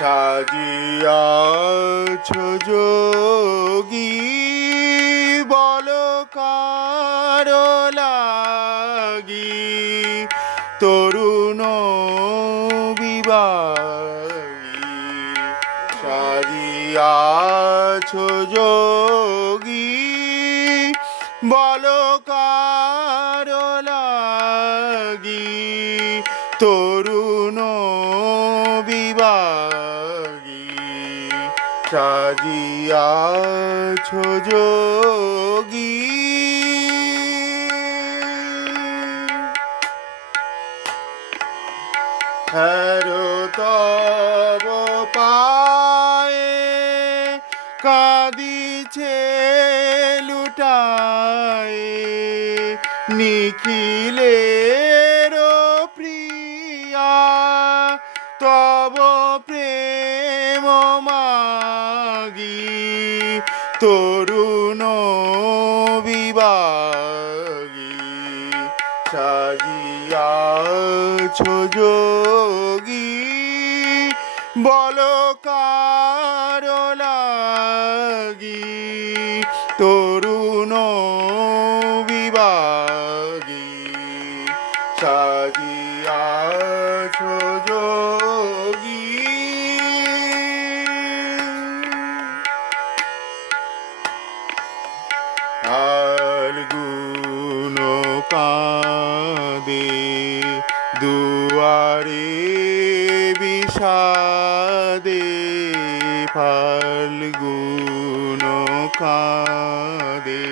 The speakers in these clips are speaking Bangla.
সাজিয়াছ যোগী বল কারও লাগি তরুণ বিবাহী সাজিয়াছ যোগী বল কারও লাগি তরুণ সাজিয়াছ যোগী। হ্যারো তব পায়ে কাঁদিছে লুটায়ে নিখিলের মাগি তরুণ বিবাগী সাজিয়াছ যোগী। বল কারও লাগি? তরুণ বিবাগী সাজিয়াছ যোগী ফাল্গুন কাঁদে। দুয়ারে বিষাদে ফাল্গুন কাঁদে।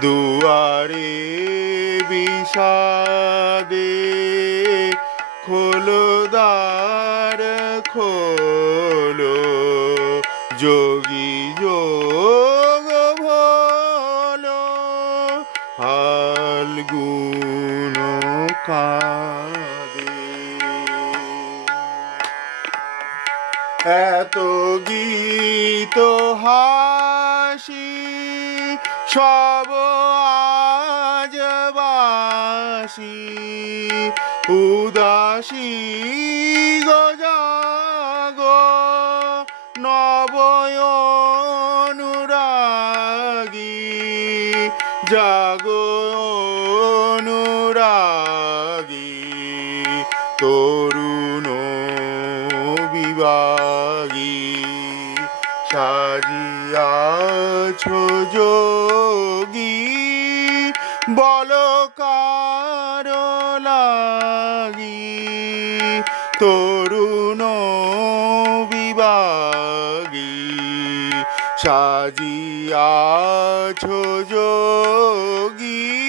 দুয়ারে বিষাদে খোলো দ্বার খোলো যোগ ফাল্গুন কাঁদে। এত গীত হাসি সব আজবাসি উদাসী গজাগো জাগো অনুরাগী তরুণ বিবাগী সাজিয়াছ যোগী বল কারও লাগি। তরুণ সাজিয়াছ যোগী।